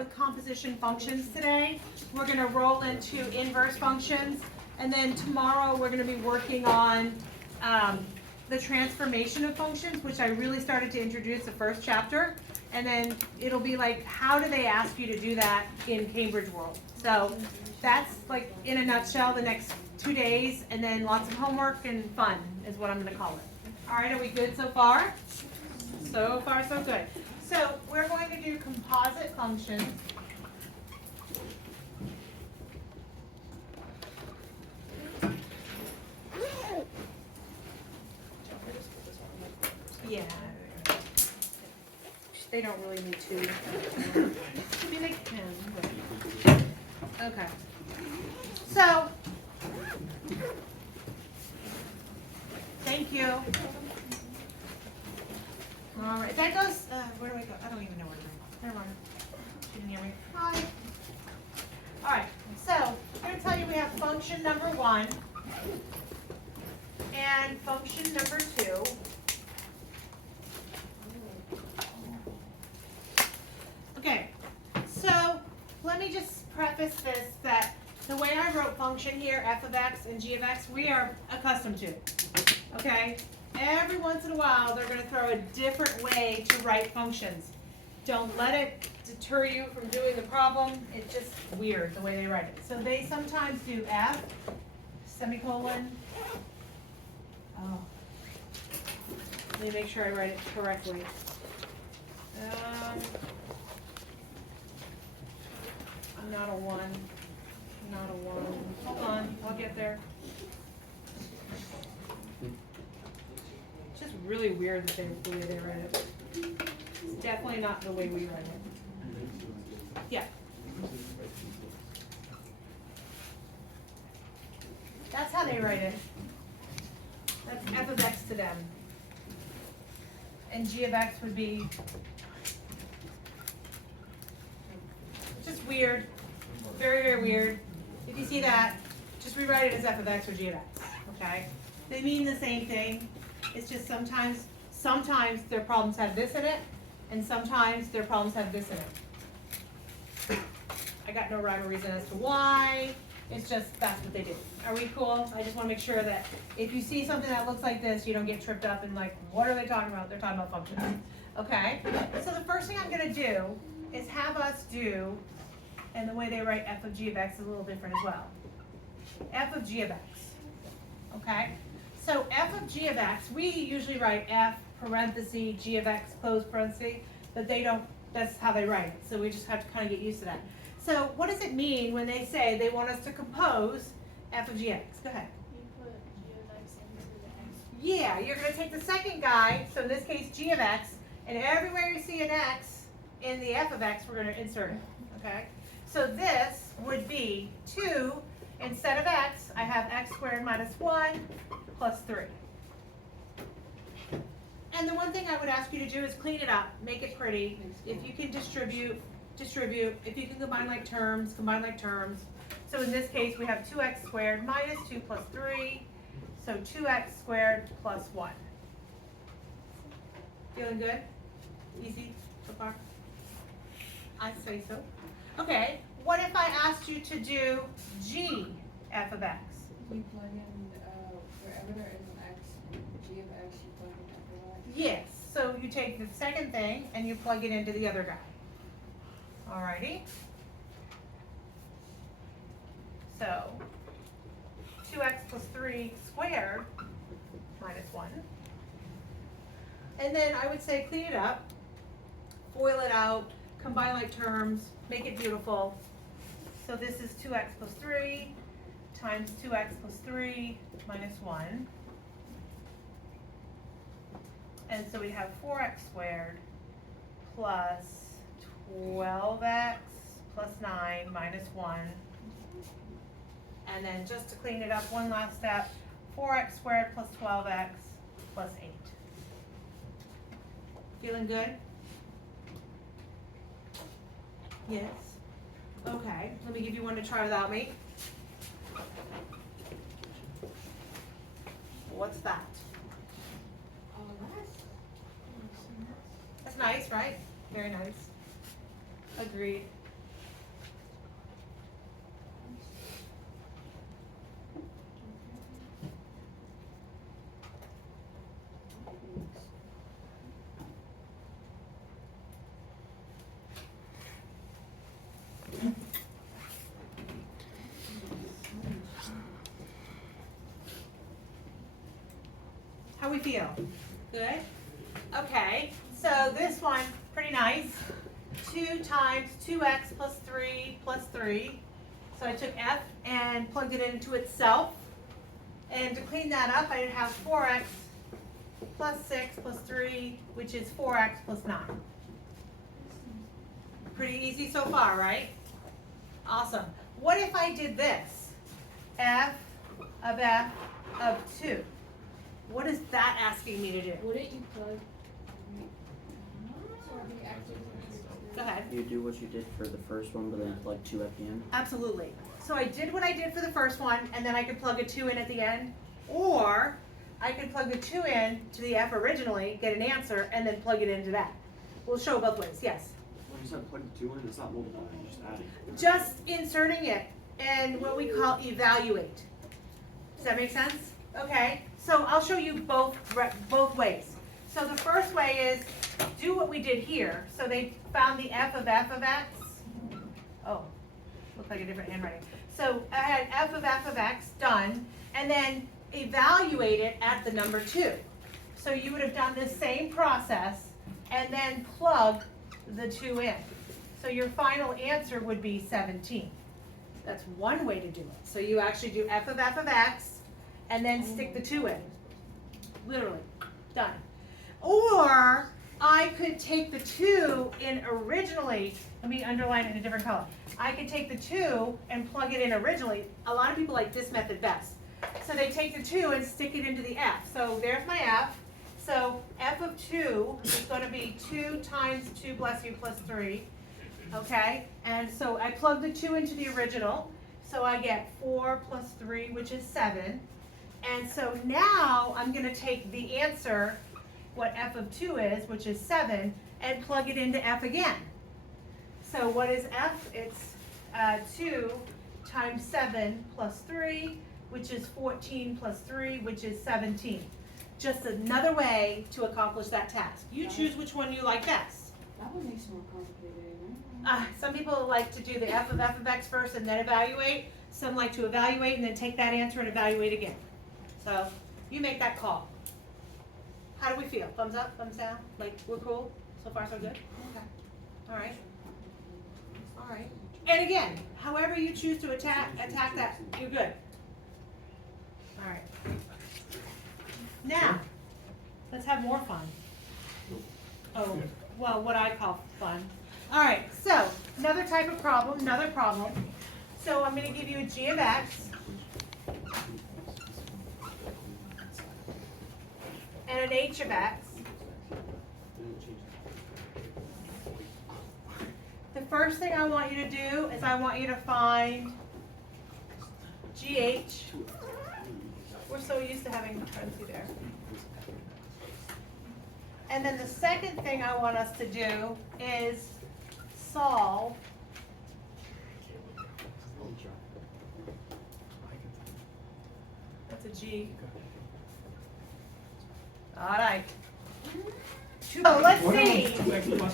with composition functions today. We're going to roll into inverse functions, and then tomorrow we're going to be working on the transformation of functions, which I really started to introduce the first chapter, and then it'll be like, how do they ask you to do that in Cambridge World? So that's like in a nutshell the next 2 days, and then lots of homework and fun is what I'm going to call it. All right, are we good so far? So far, so good. So we're going to do composite functions. Yeah. They don't really need to. I mean, they can. But... Okay. So, thank you. All right, that goes, where do I go? I don't even know where to go. Never mind. She didn't hear me. Hi. All right, so I'm going to tell you we have function number 1 and function number 2. Okay, so let me just preface this that the way I wrote function here, f of x and g of x, we are accustomed to, okay? Every once in a while, they're going to throw a different way to write functions. Don't let it deter you from doing the problem. It's just weird the way they write it. So they sometimes do f, semicolon. Oh. Let me make sure I write it correctly. I'm not a 1. Not a 1. Hold on, I'll get there. It's just really weird that the way they write it. It's definitely not the way we write it. Yeah. That's how they write it. That's f of x to them. And g of x would be, it's just weird. Very, very weird. If you see that, just rewrite it as f of x or g of x, okay? They mean the same thing. It's just sometimes their problems have this in it, and sometimes their problems have this in it. I got no rhyme or reason as to why. It's just, that's what they do. Are we cool? I just want to make sure that if you see something that looks like this, you don't get tripped up and like, what are they talking about? They're talking about functions. Okay? So the first thing I'm going to do is have us do, and the way they write f of g of x is a little different as well. F of g of x. Okay? So f of g of x, we usually write f parenthesis g of x close parenthesis, but they don't, that's how they write it. So we just have to kind of get used to that. So what does it mean when they say they want us to compose f of g of x? Go ahead. You put g of x into the x. Yeah, you're going to take the second guy, so in this case g of x, and everywhere you see an x in the f of x, we're going to insert it. Okay? So this would be 2, instead of x, I have x squared minus 1 plus 3. And the one thing I would ask you to do is clean it up, make it pretty. If you can distribute. If you can combine like terms, combine like terms. So in this case, we have 2x squared minus 2 plus 3. So 2x squared plus 1. Feeling good? Easy so far? I say so. Okay, what if I asked you to do g f of x? You plug in wherever there is an x, g of x, you plug in f of x. Yes, so you take the second thing and you plug it into the other guy. Alrighty. So 2x plus 3 squared minus 1. And then I would say clean it up, FOIL it out, combine like terms, make it beautiful. So this is 2x plus 3 times 2x plus 3 minus 1. And so we have 4x squared plus 12x plus 9 minus 1. And then just to clean it up, one last step, 4x squared plus 12x plus 8. Feeling good? Yes. Okay, let me give you one to try without me. What's that? Oh, That's nice, right? Very nice. Agreed. How we feel? Good? Okay, so this one, pretty nice. 2 times 2x plus 3 plus 3. So I took f and plugged it into itself. And to clean that up, I have 4x plus 6 plus 3, which is 4x plus 9. Pretty easy so far, right? Awesome. What if I did this? F of 2. What is that asking me to do? Wouldn't you plug? Go ahead. You do what you did for the first one, but then plug 2 at the end. Absolutely. So I did what I did for the first one, and then I could plug a 2 in at the end, or I could plug the 2 in to the F originally, get an answer, and then plug it into that. We'll show both ways, yes. When you said plug the 2 in, it's not multiplying, it's just adding. Just inserting it and what we call evaluate. Does that make sense? Okay, so I'll show you both ways. So the first way is do what we did here. So they found the f of x. Oh, looks like a different handwriting. So I had f of x done, and then evaluate it at the number 2. So you would have done this same process and then plug the 2 in. So your final answer would be 17. That's one way to do it. So you actually do f of x and then stick the 2 in. Literally, done. Or I could take the 2 in originally. Let me underline it in a different color. I could take the 2 and plug it in originally. A lot of people like this method best. So they take the 2 and stick it into the f. So there's my f. So f of 2 is going to be 2 times 2, bless you, plus 3. Okay? And so I plug the 2 into the original. So I get 4 plus 3, which is 7. And so now I'm going to take the answer, what f of 2 is, which is 7, and plug it into f again. So what is f? It's 2 times 7 plus 3, which is 14 plus 3, which is 17. Just another way to accomplish that task. You choose which one you like best. That one makes it more complicated, Some people like to do the f of x first and then evaluate. Some like to evaluate and then take that answer and evaluate again. So you make that call. How do we feel? Thumbs up, thumbs down? Like we're cool? So far so good? Okay. All right. All right. And again, however you choose to attack that, you're good. All right. Now, let's have more fun. Oh, well, what I call fun. All right, so another type of problem, another problem. So I'm going to give you a g of x and an h of x. The first thing I want you to do is I want you to find gh. We're so used to having parentheses there. And then the second thing I want us to do is solve that's a G. All right. So let's see.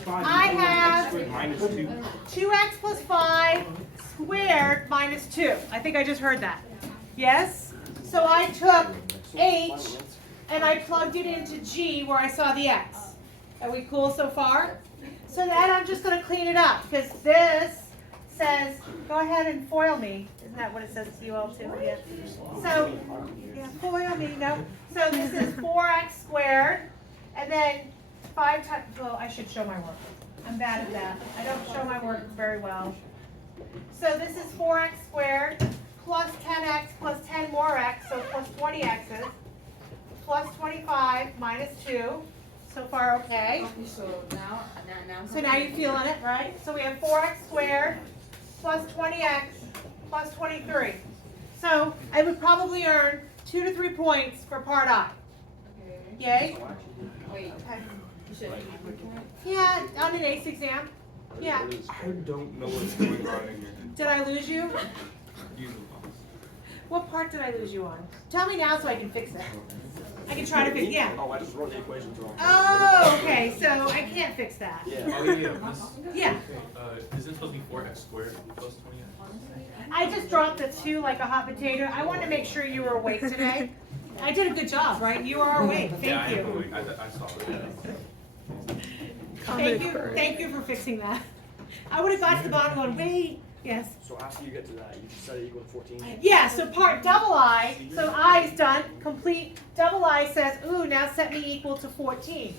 I have 2x plus 5 squared minus 2. I think I just heard that. Yes? So I took h and I plugged it into g where I saw the x. Are we cool so far? So then I'm just going to clean it up because this says, go ahead and foil me. Isn't that what it says to you all too? Yeah. So, yeah, foil me, no. So this is 4x squared and then 5 times, well, I should show my work. I'm bad at that. I don't show my work very well. So this is 4x squared plus 10x plus 10 more x, so plus 20 x's, plus 25 minus 2. So far, okay. So now you're feeling it, right? So we have 4x squared plus 20x plus 23. So I would probably earn 2 to 3 points for part I. Okay. Yay? Wait, Okay. you said Yeah, on an ACE exam. Yeah. I don't know what's going on in here. Did I lose you? What part did I lose you on? Tell me now so I can fix it. I can try to fix, yeah. Oh, I just wrote the equations wrong. Oh, okay, so I can't fix that. Yeah. Oh, yeah, Miss, Yeah. isn't it supposed to be 4x squared plus 20x? I just dropped the 2 like a hot potato. I wanted to make sure you were awake today. I did a good job, right? You are awake, Yeah, thank I am you. awake. I saw it. Thank you for fixing that. I would have got to the bottom going, wait, yes. So after you get to that, you just set it equal to 14? Yeah, so part double I, so I is done, complete, double I says, ooh, now set me equal to 14.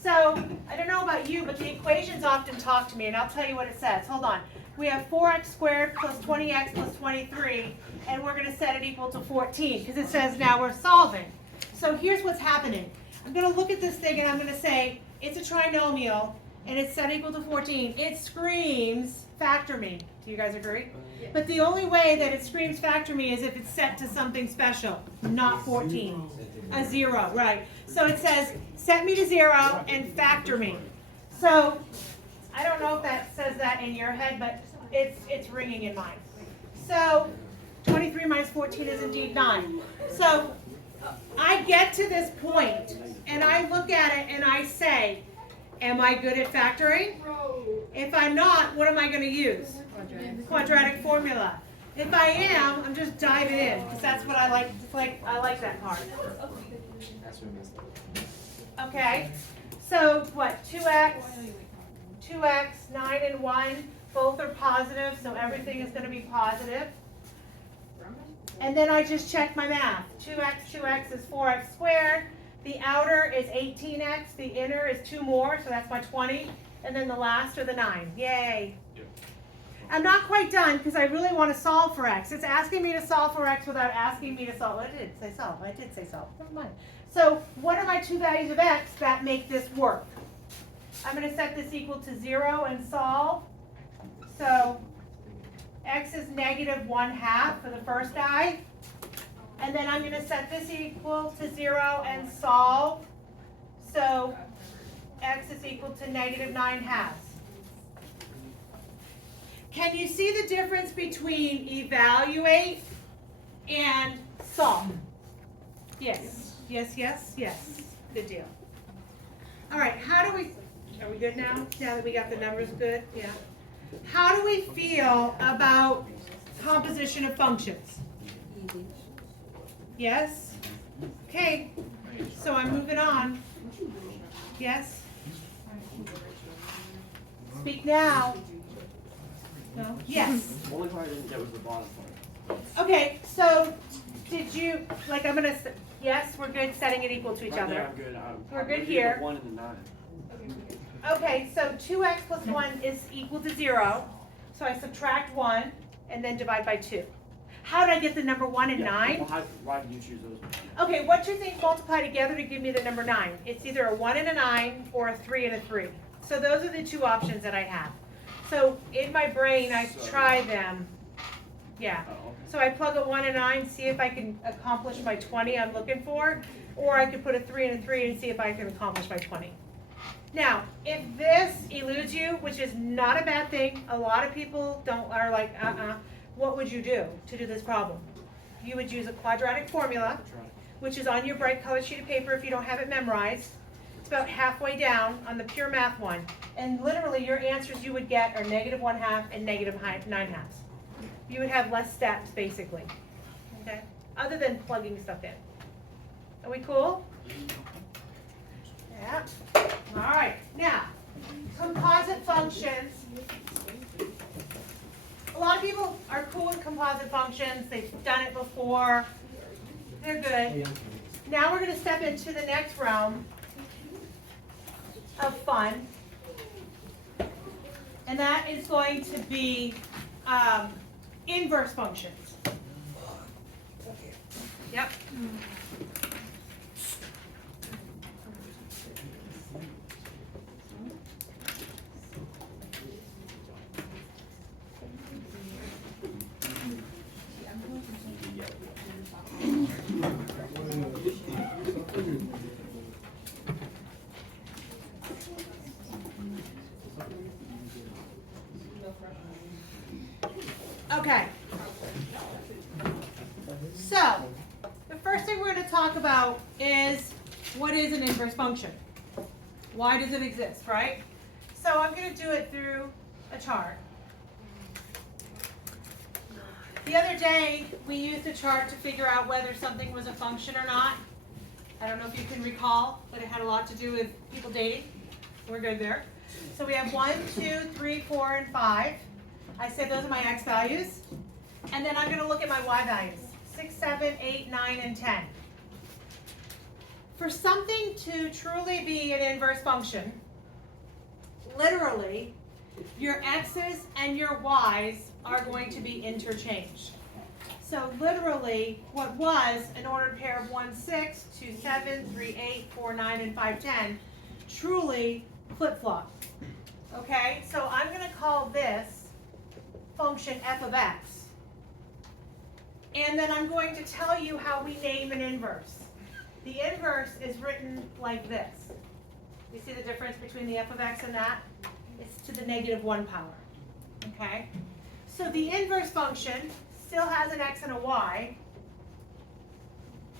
So, I don't know about you, but the equations often talk to me, and I'll tell you what it says. Hold on. We have 4x squared plus 20x plus 23, and we're going to set it equal to 14, because it says now we're solving. So here's what's happening. I'm going to look at this thing, and I'm going to say, it's a trinomial, and it's set equal to 14. It screams, factor me. Do you guys agree? But the only way that it screams factor me is if it's set to something special, not 14. A 0, right. So it says, set me to 0 and factor me. So, I don't know if that says that in your head, but it's ringing in mine. So, 23 minus 14 is indeed 9. So, I get to this point, and I look at it and I say, am I good at factoring? If I'm not, what am I going to use? Quadratic formula. If I am, I'm just diving in, because that's what I like. I like that part. Okay, so what, 2x, 9 and 1, both are positive, so everything is going to be positive. And then I just check my math. 2x is 4x squared. The outer is 18x, the inner is 2 more, so that's my 20. And then the last are the 9. Yay. I'm not quite done because I really want to solve for x. It's asking me to solve for x without asking me to solve. I did say solve. I did say solve. Never mind. So what are my two values of x that make this work? I'm going to set this equal to 0 and solve. So x is negative 1/2 for the first guy. And then I'm going to set this equal to 0 and solve. So x is equal to negative 9/2. Can you see the difference between evaluate and solve? Yes. Yes, yes, yes. Good deal. All right, are we good now? Now that we got the numbers good? Yeah. How do we feel about composition of functions? Yes? Okay, so I'm moving on. Yes? Speak now. No? Yes. The only part I didn't get was the bottom part. Okay, so did you, like I'm going to, yes, we're good setting it equal to each Right other. there, I'm good. We're I'm good gonna do here. the 1 and the 9. Okay, so 2x plus 1 is equal to 0. So I subtract 1 and then divide by 2. How did I get the number 1 and 9? Well, why did you choose those? Okay, what do you think multiply together to give me the number 9? It's either a 1 and a 9 or a 3 and a 3. So those are the two options that I have. So in my brain, I try them. Yeah. Oh, okay. So I plug a 1 and 9, see if I can accomplish my 20 I'm looking for, or I could put a 3 and a 3 and see if I can accomplish my 20. Now, if this eludes you, which is not a bad thing, a lot of people are like, what would you do to do this problem? You would use a quadratic formula, which is on your bright colored sheet of paper if you don't have it memorized. It's about halfway down on the pure math one. And literally your answers you would get are negative 1/2 and negative 9/2. You would have less steps basically, okay? Other than plugging stuff in. Are we cool? Yeah. All right, now, composite functions. A lot of people are cool with composite functions. They've done it before. They're good. Now we're going to step into the next realm of fun. And that is going to be inverse functions. Yep. Okay. So, the first thing we're going to talk about is what is an inverse function? Why does it exist, right? So I'm going to do it through a chart. The other day, we used a chart to figure out whether something was a function or not. I don't know if you can recall, but it had a lot to do with people dating. We're good there. So we have 1, 2, 3, 4, and 5. I said those are my x values. And then I'm going to look at my y values. 6, 7, 8, 9, and 10. For something to truly be an inverse function, literally, your x's and your y's are going to be interchanged. So literally, what was an ordered pair of 1, 6, 2, 7, 3, 8, 4, 9, and 5, 10, truly flip-flop. Okay, so I'm going to call this function f of x. And then I'm going to tell you how we name an inverse. The inverse is written like this. You see the difference between the f of x and that? It's to the -1 power. Okay? So the inverse function still has an x and a y,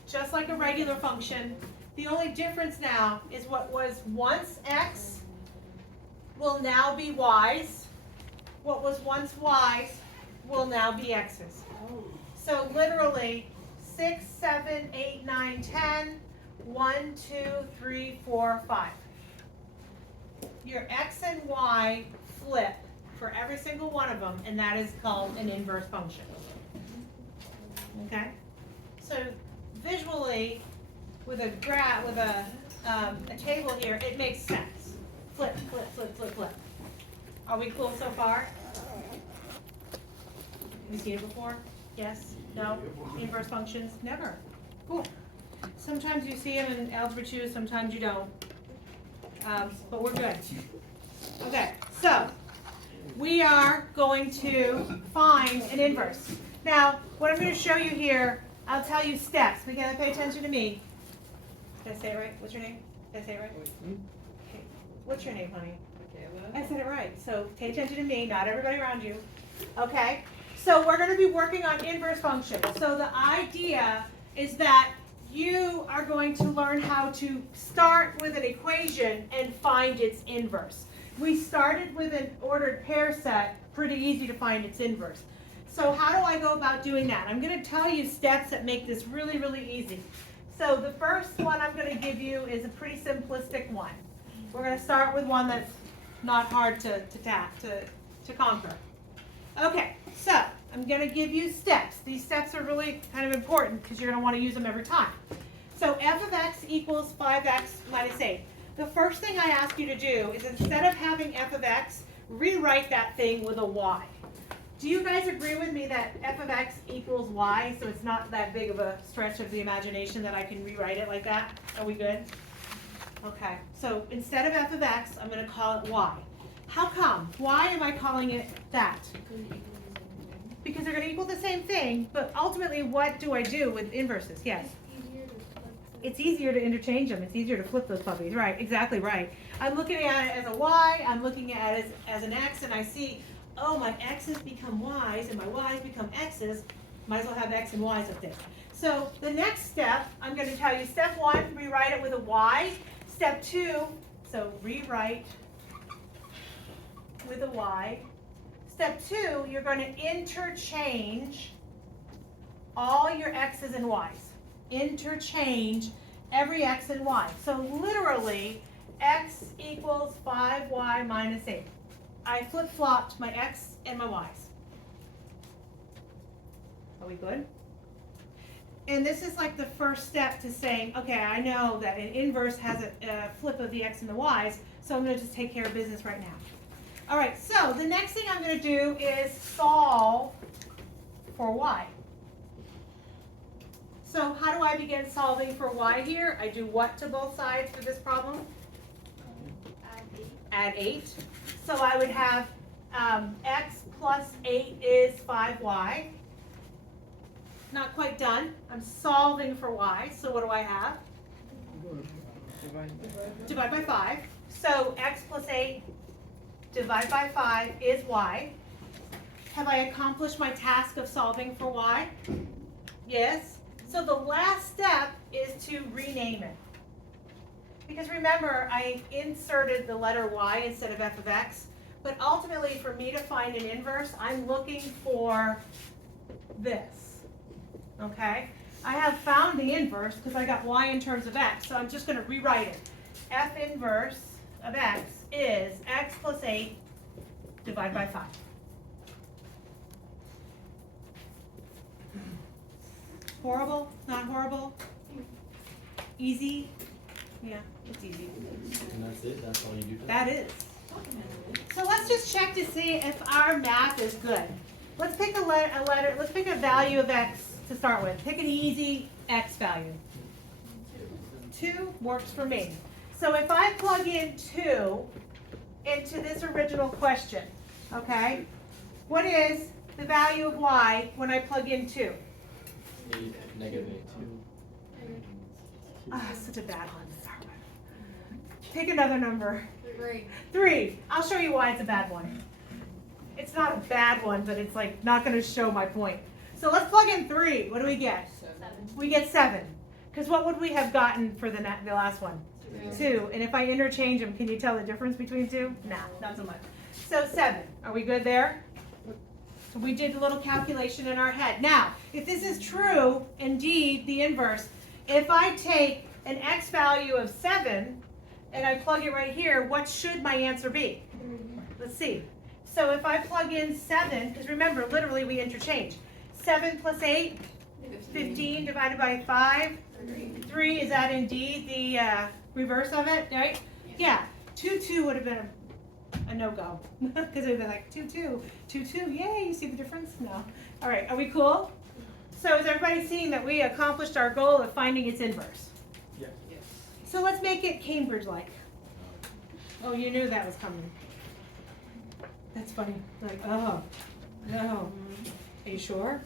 just like a regular function. The only difference now is what was once x will now be y's. What was once y's will now be x's. So literally 6, 7, 8, 9, 10, 1, 2, 3, 4, 5. Your x and y flip for every single one of them, and that is called an inverse function. Okay? So visually, with a table here, it makes sense. Flip, flip, flip, flip, flip. Are we cool so far? Have you seen it before? Yes? No? Inverse functions? Never. Cool. Sometimes you see them in Algebra 2, sometimes you don't. But we're good. Okay, so we are going to find an inverse. Now, what I'm going to show you here, I'll tell you steps. We gotta pay attention to me. Did I say it right? What's your name? Did I say it right? Okay. What's your name, honey? I said it right. So pay attention to me, not everybody around you. Okay? So we're going to be working on inverse functions. So the idea is that you are going to learn how to start with an equation and find its inverse. We started with an ordered pair set, pretty easy to find its inverse. So how do I go about doing that? I'm going to tell you steps that make this really, really easy. So the first one I'm going to give you is a pretty simplistic one. We're going to start with one that's not hard to conquer. Okay, so I'm going to give you steps. These steps are really kind of important because you're going to want to use them every time. So f of x equals 5x minus 8. The first thing I ask you to do is instead of having f of x, rewrite that thing with a y. Do you guys agree with me that f of x equals y, so it's not that big of a stretch of the imagination that I can rewrite it like that? Are we good? Okay, so instead of f of x, I'm going to call it y. How come? Why am I calling it that? Because they're going to equal the same thing, but ultimately what do I do with inverses? Yes? It's easier to interchange them. It's easier to flip those puppies. Right, exactly right. I'm looking at it as a y, I'm looking at it as an x, and I see, oh, my x's become y's, and my y's become x's. Might as well have x and y's up there. So the next step, I'm going to tell you, step 1, rewrite it with a y. Step 2, so rewrite with a y. Step 2, you're going to interchange all your x's and y's. Interchange every x and y. So literally, x equals 5y minus 8. I flip-flopped my x and my y's. Are we good? And this is like the first step to saying, okay, I know that an inverse has a flip of the x and the y's, so I'm going to just take care of business right now. All right, so the next thing I'm going to do is solve for y. So how do I begin solving for y here? I do what to both sides for this problem? Add 8. So I would have x plus 8 is 5y. Not quite done. I'm solving for y. So what do I have? Divide by 5. So x plus 8 divide by 5 is y. Have I accomplished my task of solving for y? Yes. So the last step is to rename it. Because remember, I inserted the letter y instead of f of x. But ultimately, for me to find an inverse, I'm looking for this, okay? I have found the inverse because I got y in terms of x, so I'm just gonna rewrite it. F inverse of x is x plus 8 divided by 5. Horrible? Not horrible? Easy? Yeah, it's easy. And that's it, that's all you do? That is. So let's just check to see if our math is good. Let's pick a letter, let's pick a value of x to start with. Pick an easy x value. 2 works for me. So if I plug in 2 into this original question, okay, what is the value of y when I plug in 2? 8, negative 8, 2. Ah, such a bad one to start with. Pick another number. 3. 3. I'll show you why it's a bad one. It's not a bad one, but it's like not going to show my point. So let's plug in 3. What do we get? 7. We get 7. Because what would we have gotten for the last one? 2. And if I interchange them, can you tell the difference between 2? Nah, not so much. So 7. Are we good there? So we did a little calculation in our head. Now, if this is true, indeed, the inverse, if I take an x value of 7 and I plug it right here, what should my answer be? Let's see. So if I plug in 7, because remember, literally we interchange. 7 plus 8, 15 divided by 5. 3, is that indeed the reverse of it, right? Yeah. 2, 2 would have been a no-go. Because it would have been like 2, 2, 2, 2, yay, you see the difference? No. All right, are we cool? So is everybody seeing that we accomplished our goal of finding its inverse? Yeah. So let's make it Cambridge-like. Oh, you knew that was coming. That's funny. Like, oh, no. Are you sure?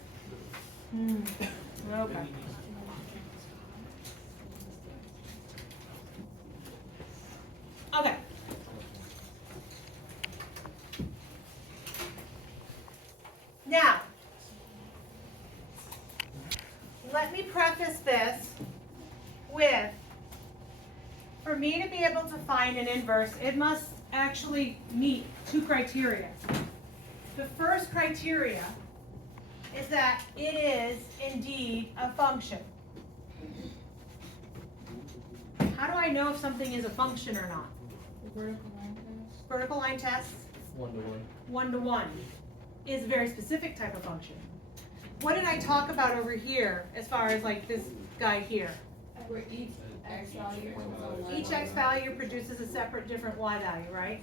Okay. Okay. Now, let me preface this with, for me to be able to find an inverse, it must actually meet 2 criteria. The first criteria is that it is indeed a function. How do I know if something is a function or not? Vertical line test, 1 to 1. 1 to 1, is a very specific type of function. What did I talk about over here as far as like this guy here? Where each x value points on one Each line. x value produces a separate different y value, right?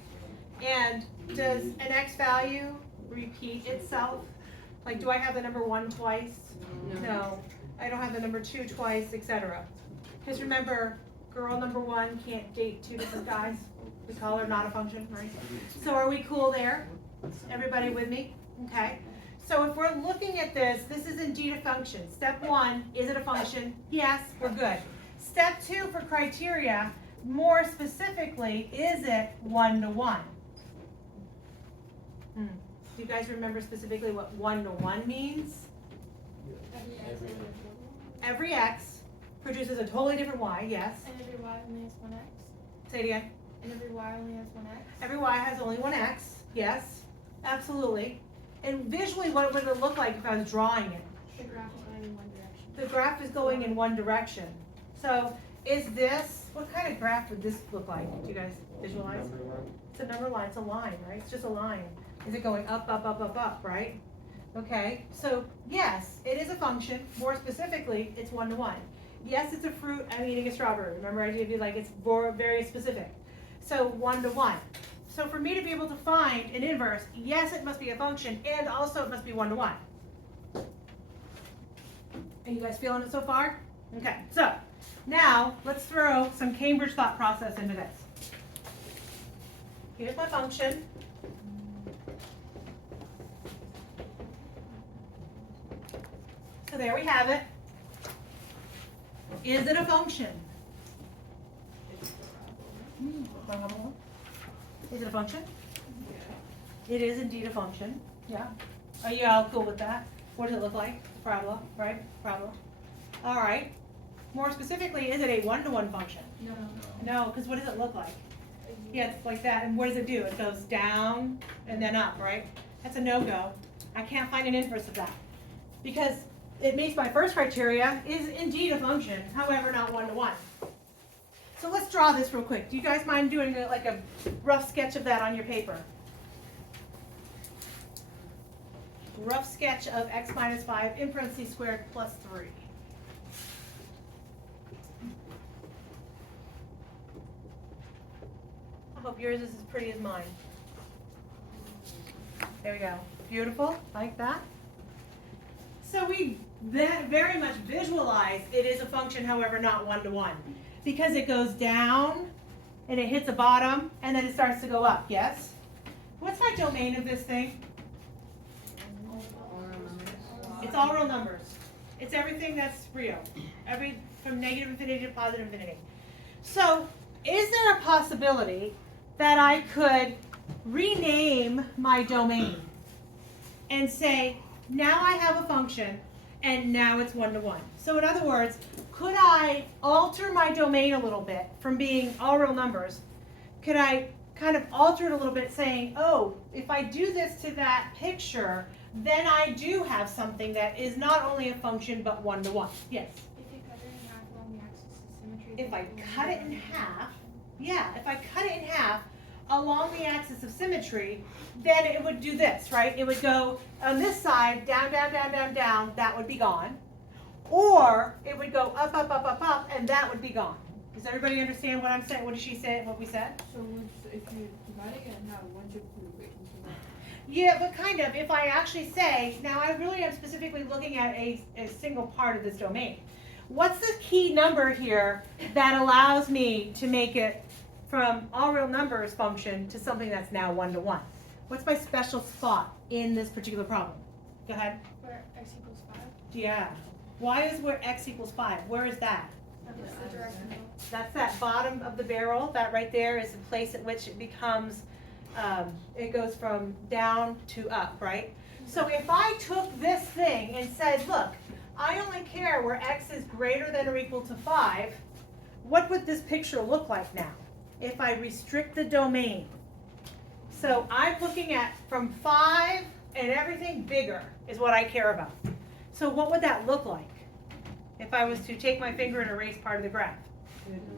And does an x value repeat itself? Like, do I have the number 1 twice? No. I don't have the number 2 twice, etc. Because remember, girl number 1 can't date 2 different guys. We call her not a function, right? So are we cool there? Everybody with me? Okay. So if we're looking at this, this is indeed a function. Step 1, is it a function? Yes, we're good. Step 2 for criteria, more specifically, is it 1 to 1? Do you guys remember specifically what 1 to 1 means? Every x produces a totally different y, yes. And every y only has 1x. Say it again. And every y only has 1x. Every y has only 1 x, yes, absolutely. And visually, what would it look like if I was drawing it? The graph is going in one direction. The graph is going in one direction. So is this, what kind of graph would this look like? Do you guys visualize? It's a number line, it's a line, right? It's just a line. Is it going up, up, up, up, up, right? Okay, so yes, it is a function. More specifically, it's 1 to 1. Yes, it's a fruit, I'm eating a strawberry. Remember I gave you like it's very specific. So 1 to 1. So for me to be able to find an inverse, yes, it must be a function, and also it must be 1 to 1. Are you guys feeling it so far? Okay, so now let's throw some Cambridge thought process into this. Here's my function. So there we have it. Is it a function? Is it a function? It is indeed a function. Yeah. Are you all cool with that? What does it look like? Parabola, right? Parabola. All right. More specifically, is it a 1-to-1 function? No. No, because what does it look like? Yeah, it's like that. And what does it do? It goes down and then up, right? That's a no-go. I can't find an inverse of that. because it meets my first criteria, is indeed a function, however not one-to-one. So let's draw this real quick. Do you guys mind doing like a rough sketch of that on your paper? Rough sketch of x minus 5 in parentheses squared plus 3. I hope yours is as pretty as mine. There we go. Beautiful, like that. So we very much visualize it is a function, however not one-to-one, because it goes down and it hits a bottom and then it starts to go up, yes? What's my domain of this thing? It's all real numbers. It's everything that's real. From negative infinity to positive infinity. So is there a possibility that I could rename my domain and say, now I have a function and now it's one-to-one? So in other words, could I alter my domain a little bit from being all real numbers? Could I kind of alter it a little bit saying, oh, if I do this to that picture, then I do have something that is not only a function but one-to-one. Yes? If you cut it in half along the axis of symmetry. If I cut it in half, yeah, if I cut it in half along the axis of symmetry, then it would do this, right? It would go on this side, down, down, down, down, down, that would be gone. Or it would go up, up, up, up, up, and that would be gone. Does everybody understand what I'm saying? What did she say? What we said? So once, if you divide it in half, once you prove it into one. Yeah, but kind of. If I actually say, now I really am specifically looking at a single part of this domain. What's the key number here that allows me to make it from all real numbers function to something that's now one-to-one? What's my special spot in this particular problem? Go ahead. Where x equals 5. Yeah. Why is where x equals 5? Where is that? That's the direct middle. That's that bottom of the barrel. That right there is the place at which it becomes, it goes from down to up, right? So if I took this thing and said, look, I only care where x is greater than or equal to 5, what would this picture look like now if I restrict the domain? So I'm looking at from 5 and everything bigger is what I care about. So what would that look like if I was to take my finger and erase part of the graph?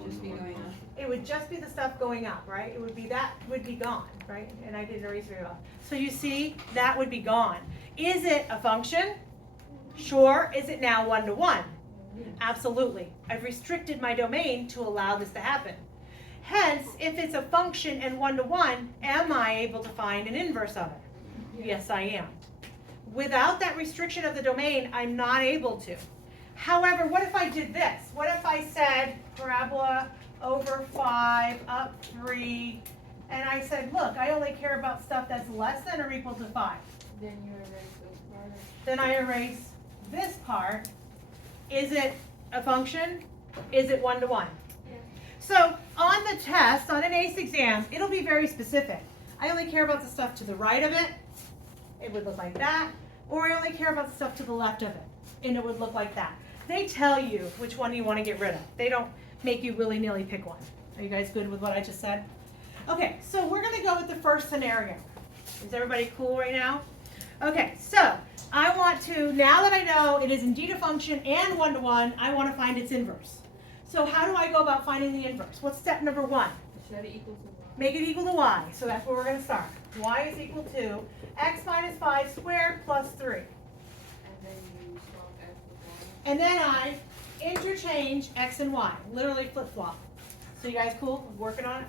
Just be going on. It would just be the stuff going up, right? It would be that would be gone, right? And I didn't erase very well. So you see, that would be gone. Is it a function? Sure. Is it now one-to-one? Absolutely. I've restricted my domain to allow this to happen. Hence, if it's a function and one-to-one, am I able to find an inverse of it? Yes, I am. Without that restriction of the domain, I'm not able to. However, what if I did this? What if I said parabola over 5, up 3, and I said, look, I only care about stuff that's less than or equal to 5. Then you erase those parts. Then I erase this part. Is it a function? Is it one-to-one? Yeah. So on the test, on an ACE exam, it'll be very specific. I only care about the stuff to the right of it. It would look like that. Or I only care about the stuff to the left of it. And it would look like that. They tell you which one you want to get rid of. They don't make you willy-nilly pick one. Are you guys good with what I just said? Okay, so we're going to go with the first scenario. Is everybody cool right now? Okay, so I want to, now that I know it is indeed a function and one-to-one, I want to find its inverse. So how do I go about finding the inverse? What's step number 1? Set it equal to 1. Make it equal to y. So that's where we're going to start. Y is equal to x minus 5 squared plus 3. And then you swap x with 1. And then I interchange x and y, literally flip-flop. So you guys cool? Working on it?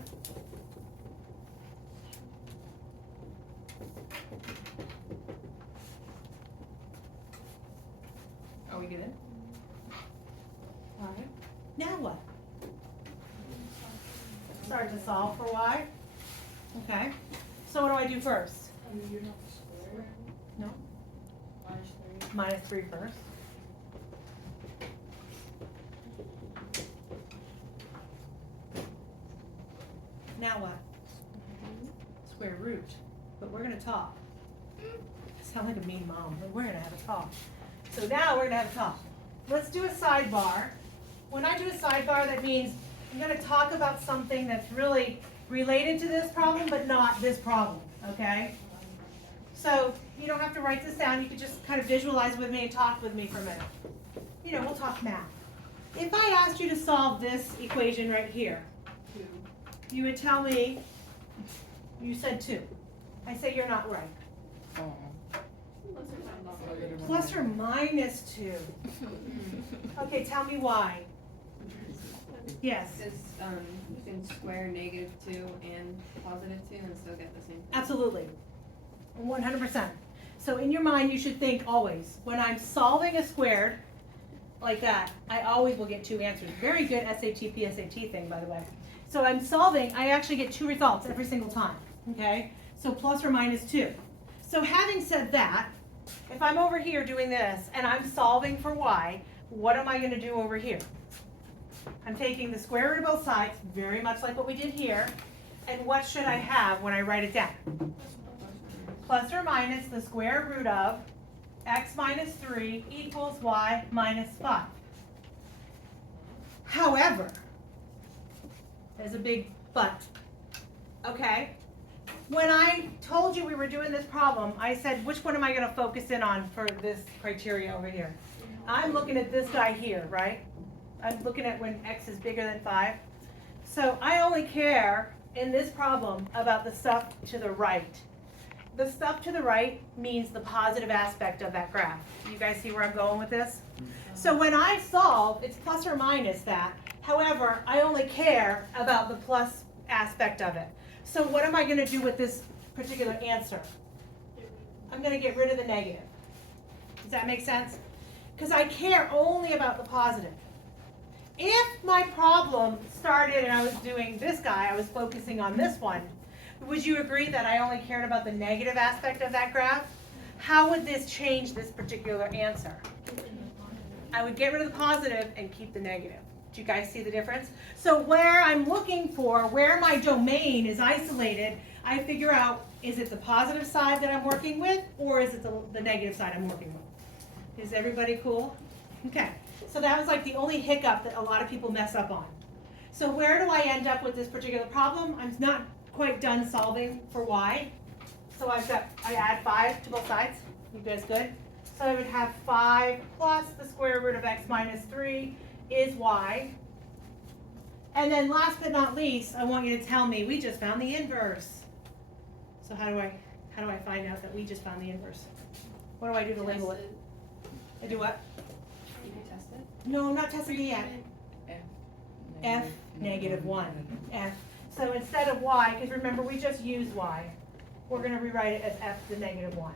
Are we good? All right. Now what? Start to solve for y. Okay. So what do I do first? You don't have to square it. No. Minus 3. Minus 3 first. Now what? Square root. But we're going to talk. I sound like a mean mom, but we're going to have a talk. So now we're going to have a talk. Let's do a sidebar. When I do a sidebar, that means I'm going to talk about something that's really related to this problem, but not this problem, okay? So you don't have to write this down, you can just kind of visualize with me and talk with me for a minute. You know, we'll talk math. If I asked you to solve this equation right here, you would tell me, you said 2. I say you're not right. Plus or minus 2. Okay, tell me why. Yes, Because you can square -2 and +2 and still get the same thing. absolutely. 100%. So in your mind, you should think always, when I'm solving a squared like that, I always will get 2 answers. Very good SAT, PSAT thing, by the way. So I'm solving, I actually get 2 results every single time, okay? So plus or minus 2. So having said that, if I'm over here doing this and I'm solving for y, what am I going to do over here? I'm taking the square root of both sides, very much like what we did here, and what should I have when I write it down? Plus or minus the square root of x minus 3 equals y minus 5. However, there's a big but, okay? When I told you we were doing this problem, I said, which one am I going to focus in on for this criteria over here? I'm looking at this guy here, right? I'm looking at when x is bigger than 5. So I only care in this problem about the stuff to the right. The stuff to the right means the positive aspect of that graph. You guys see where I'm going with this? So when I solve, it's plus or minus that. However, I only care about the plus aspect of it. So what am I going to do with this particular answer? I'm going to get rid of the negative. Does that make sense? Because I care only about the positive. If my problem started and I was doing this guy, I was focusing on this one, would you agree that I only cared about the negative aspect of that graph? How would this change this particular answer? I would get rid of the positive and keep the negative. Do you guys see the difference? So where I'm looking for, where my domain is isolated, I figure out, is it the positive side that I'm working with, or is it the negative side I'm working with? Is everybody cool? Okay, so that was like the only hiccup that a lot of people mess up on. So where do I end up with this particular problem? I'm not quite done solving for y. So I add 5 to both sides. You guys good? So I would have 5 plus the square root of x minus 3 is y. And then last but not least, I want you to tell me we just found the inverse. So how do I find out that we just found the inverse? What do I do to label it? I do what? You can test it. No, I'm not testing it yet. F -1. F. So instead of y, because remember we just used y, we're going to rewrite it as f to -1.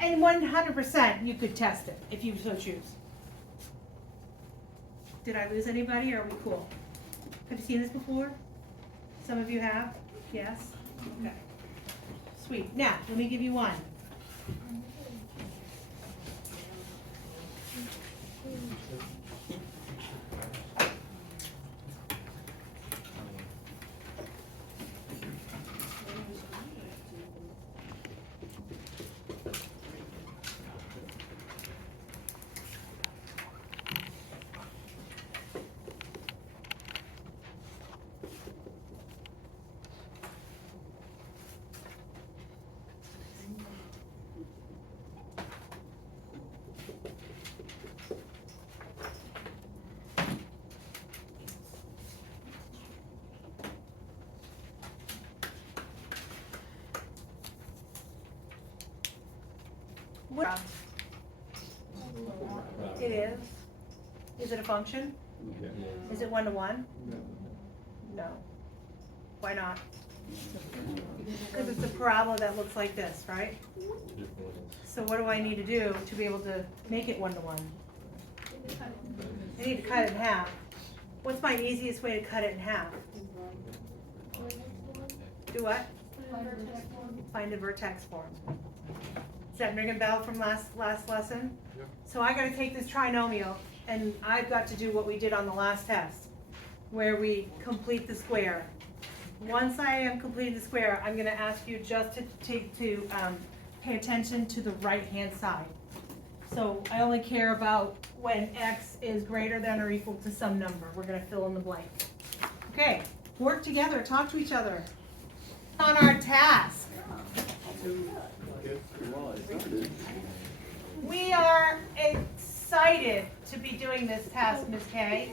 And 100% you could test it if you so choose. Did I lose anybody, or are we cool? Have you seen this before? Some of you have? Yes? Okay. Sweet. Now, let me give you one. What? It is. Is it a function? Is it 1-to-1? No. Why not? Because it's a parabola that looks like this, right? So what do I need to do to be able to make it 1-to-1? I need to cut it in half. What's my easiest way to cut it in half? Do what? Find a vertex form. Does that ring a bell from last lesson? Yep. So I gotta take this trinomial, and I've got to do what we did on the last test, where we complete the square. Once I am completing the square, I'm gonna ask you just to pay attention to the right-hand side. So I only care about when x is greater than or equal to some number. We're gonna fill in the blank. Okay, work together, talk to each other. On our task. Good. well, it started. We are excited to be doing this test, Ms. K.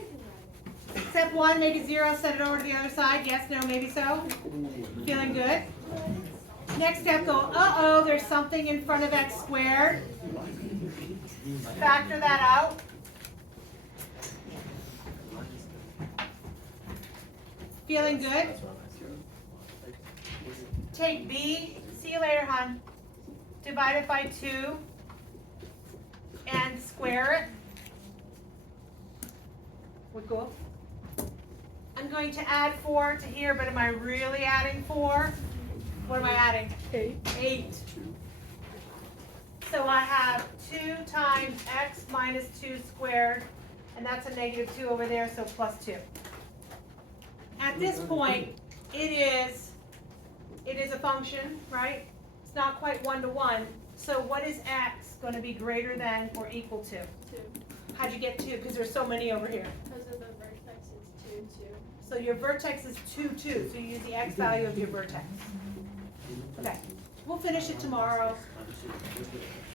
Step 1, make it 0, send it over to the other side. Yes, no, maybe so. Feeling good? Next step, go, uh-oh, there's something in front of x squared. Factor that out. Feeling good? That's what I'm asking. Take b, see you later, hon. Divide it by 2 and square it. We're cool. I'm going to add 4 to here, but am I really adding 4? What am I adding? 8. So I have 2 times x minus 2 squared, and that's a negative 2 over there, so plus 2. At this point, it is a function, right? It's not quite 1 to 1. So what is x going to be greater than or equal to? 2. How'd you get 2? Because there's so many over here. Because of the vertex is 2, 2. So your vertex is 2, 2. So you use the x value of your vertex. Okay. We'll finish it tomorrow.